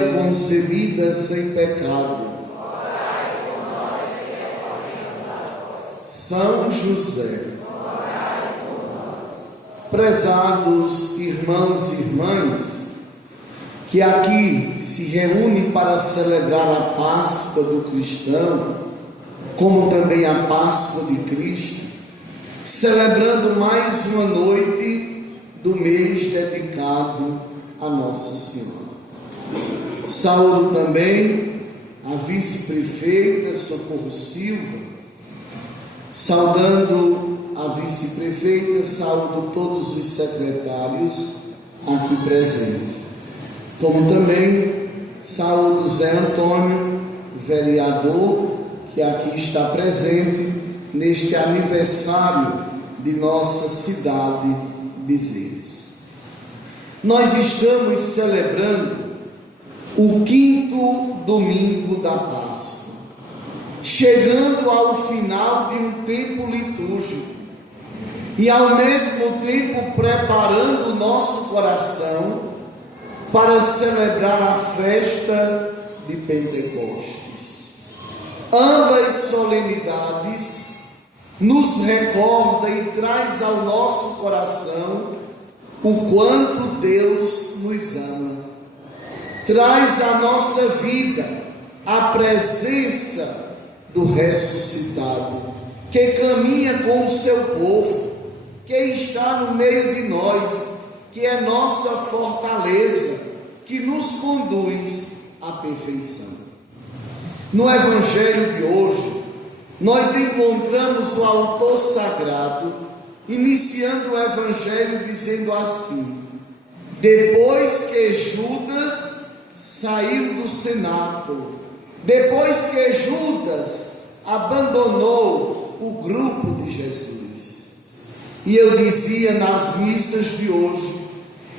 Maria concebida sem pecado, São José. Prezados irmãos e irmãs, que aqui se reúnem para celebrar a Páscoa do cristão, como também a Páscoa de Cristo, celebrando mais uma noite do mês dedicado a Nossa Senhora. Saúdo também a vice-prefeita Socorro Silva, saudando a vice-prefeita, saúdo todos os secretários aqui presentes, como também saúdo Zé Antônio, vereador, que aqui está presente neste aniversário de nossa cidade Bezerros. Nós estamos celebrando o 5º domingo da Páscoa, chegando ao final de um tempo litúrgico e ao mesmo tempo preparando o nosso coração para celebrar a festa de Pentecostes. Ambas solenidades nos recorda e traz ao nosso coração o quanto Deus nos ama. Traz à nossa vida a presença do ressuscitado, que caminha com o seu povo, que está no meio de nós, que é nossa fortaleza, que nos conduz à perfeição. No Evangelho de hoje, nós encontramos o autor sagrado iniciando o Evangelho dizendo assim: depois que Judas saiu do cenáculo, depois que Judas abandonou o grupo de Jesus. E eu dizia nas missas de hoje,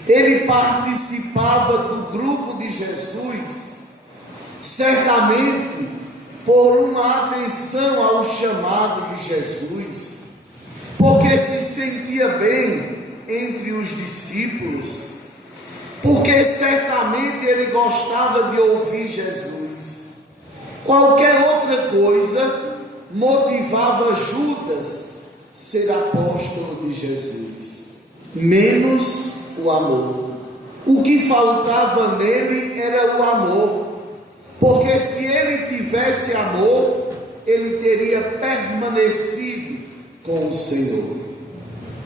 ele participava do grupo de Jesus, certamente por uma atenção ao chamado de Jesus, porque se sentia bem entre os discípulos, porque certamente ele gostava de ouvir Jesus. Qualquer outra coisa motivava Judas ser apóstolo de Jesus, menos o amor. O que faltava nele era o amor, porque se ele tivesse amor, ele teria permanecido com o Senhor.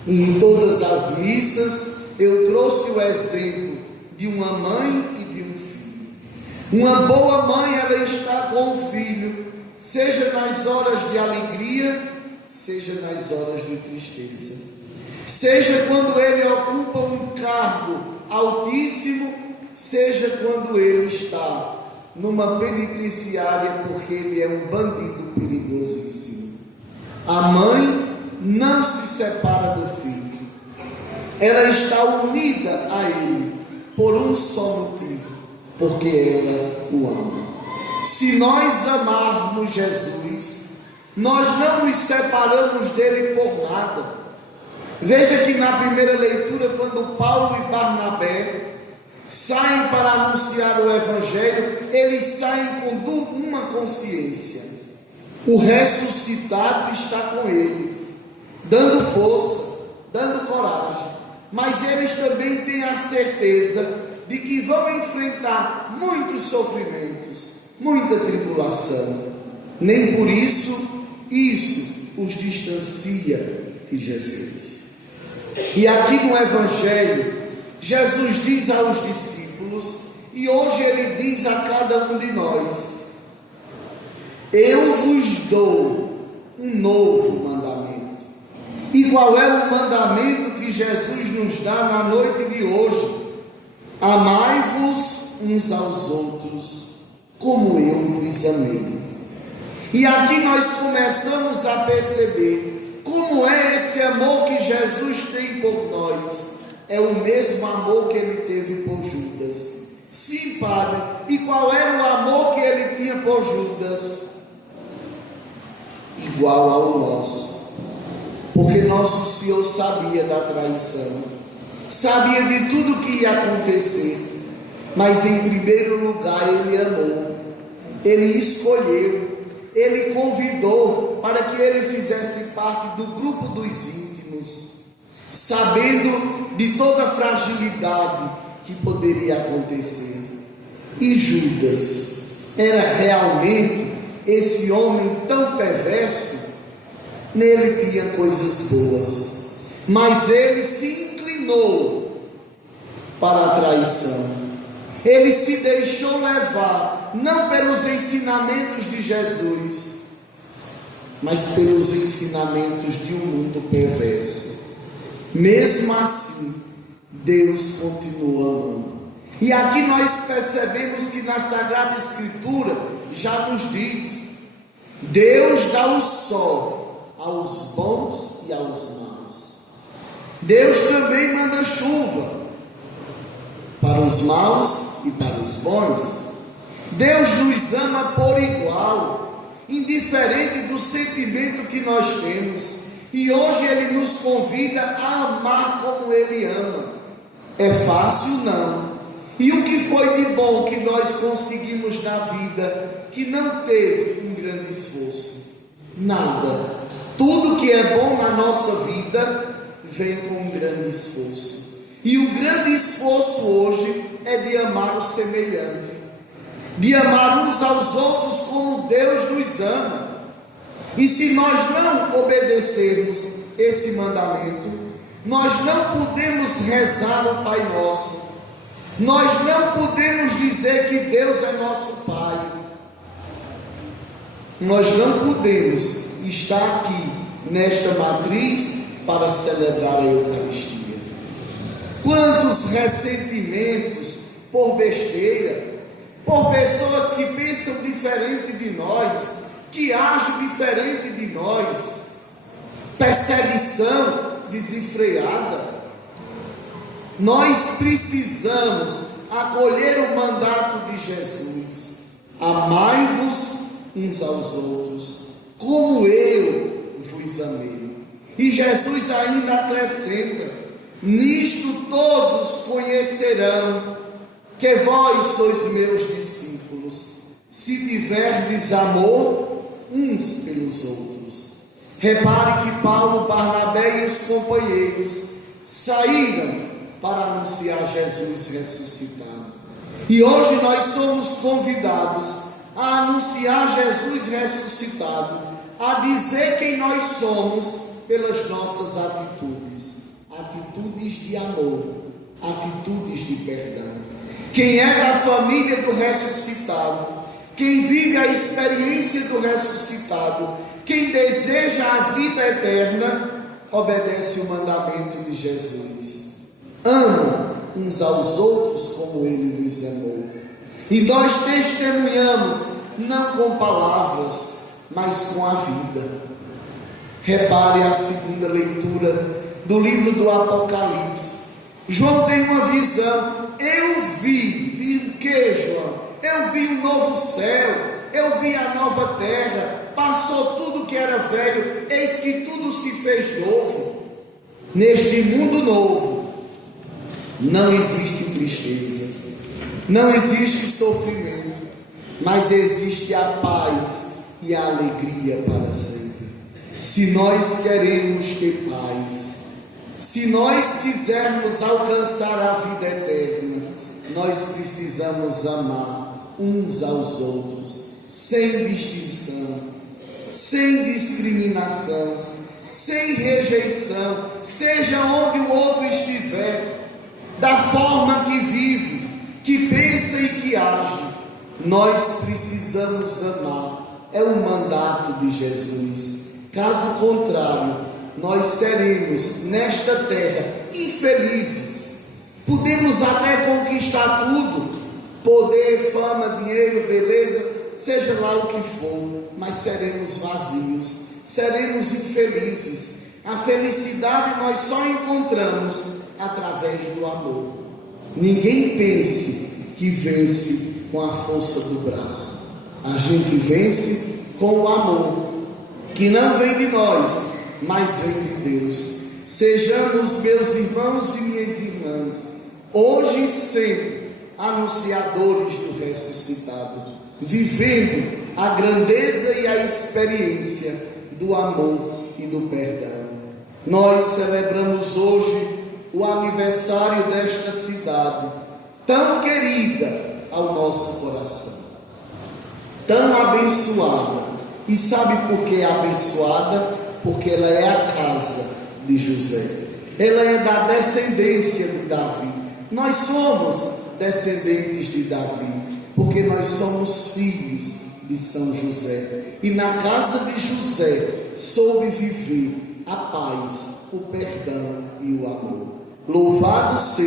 E em todas as missas eu trouxe o exemplo de uma mãe e de um filho. Uma boa mãe, ela está com o filho, seja nas horas de alegria, seja nas horas de tristeza, seja quando ele ocupa um cargo altíssimo, seja quando ele está numa penitenciária porque ele é um bandido perigosíssimo. A mãe não se separa do filho, ela está unida a ele por um só motivo, porque ela o ama. Se nós amarmos Jesus, nós não nos separamos dele por nada. Veja que na primeira leitura, quando Paulo e Barnabé saem para anunciar o Evangelho, eles saem com uma consciência: o ressuscitado está com eles, dando força, dando coragem, mas eles também têm a certeza de que vão enfrentar muitos sofrimentos, muita tribulação. Nem por isso os distancia de Jesus. E aqui no Evangelho, Jesus diz aos discípulos, e hoje ele diz a cada um de nós: eu vos dou um novo mandamento. E qual é o mandamento que Jesus nos dá na noite de hoje? Amai-vos uns aos outros, como eu vos amei. E aqui nós começamos a perceber como é esse amor que Jesus tem por nós. É o mesmo amor que ele teve por Judas. Sim, Padre. E qual era o amor que ele tinha por Judas? Igual ao nosso. Porque nosso Senhor sabia da traição, sabia de tudo que ia acontecer. mas em primeiro lugar Ele amou, Ele escolheu, Ele convidou para que Ele fizesse parte do grupo dos íntimos, sabendo de toda a fragilidade que poderia acontecer. E Judas era realmente esse homem tão perverso? Nele tinha coisas boas, mas ele se inclinou para a traição. Ele se deixou levar, não pelos ensinamentos de Jesus, mas pelos ensinamentos de um mundo perverso. Mesmo assim, Deus continua amando. E aqui nós percebemos que na Sagrada Escritura já nos diz: Deus dá o sol aos bons e aos maus. Deus também manda chuva para os maus e para os bons. Deus nos ama por igual, indiferente do sentimento que nós temos. E hoje Ele nos convida a amar como Ele ama. É fácil? Não. E o que foi de bom que nós conseguimos na vida, que não teve um grande esforço? Nada. Tudo que é bom na nossa vida vem com um grande esforço. E o grande esforço hoje é de amar o semelhante, de amar uns aos outros como Deus nos ama. E se nós não obedecermos esse mandamento, nós não podemos rezar o Pai Nosso, nós não podemos dizer que Deus é nosso Pai, nós não podemos estar aqui nesta matriz para celebrar a Eucaristia. Quantos ressentimentos por besteira, por pessoas que pensam diferente de nós, que agem diferente de nós, perseguição desenfreada. Nós precisamos acolher o mandato de Jesus: amai-vos uns aos outros, como eu vos amei. E Jesus ainda acrescenta: nisto todos conhecerão que vós sois meus discípulos, se tiverdes amor uns pelos outros. Repare que Paulo, Barnabé e os companheiros saíram para anunciar Jesus ressuscitado. E hoje nós somos convidados a anunciar Jesus ressuscitado, a dizer quem nós somos pelas nossas atitudes, atitudes de amor, atitudes de perdão. Quem é da família do ressuscitado, quem vive a experiência do ressuscitado, quem deseja a vida eterna, obedece o mandamento de Jesus: ama uns aos outros como Ele nos amou. E nós testemunhamos, não com palavras, mas com a vida. Repare a segunda leitura do livro do Apocalipse. João tem uma visão. Eu vi o que, João? Eu vi um novo céu, eu vi a nova terra, passou tudo que era velho, eis que tudo se fez novo. Neste mundo novo, não existe tristeza, não existe sofrimento, mas existe a paz e a alegria para sempre. Se nós queremos ter paz, se nós quisermos alcançar a vida eterna, nós precisamos amar uns aos outros, sem distinção, sem discriminação, sem rejeição, seja onde o outro estiver, da forma que vive, que pensa e que age, nós precisamos amar. É um mandato de Jesus. Caso contrário, nós seremos nesta terra infelizes. Podemos até conquistar tudo, poder, fama, dinheiro, beleza, seja lá o que for, mas seremos vazios, seremos infelizes. A felicidade nós só encontramos através do amor. Ninguém pense que vence com a força do braço. A gente vence com o amor, que não vem de nós, mas vem de Deus. Sejamos, meus irmãos e minhas irmãs, hoje e sempre, anunciadores do ressuscitado, vivendo a grandeza e a experiência do amor e do perdão. Nós celebramos hoje o aniversário desta cidade, tão querida ao nosso coração, tão abençoada. E sabe por que é abençoada? Porque ela é a casa de José. Ela é da descendência de Davi. Nós somos descendentes de Davi, porque nós somos filhos de São José. E na casa de José soube viver a paz, o perdão e o amor. Louvado seja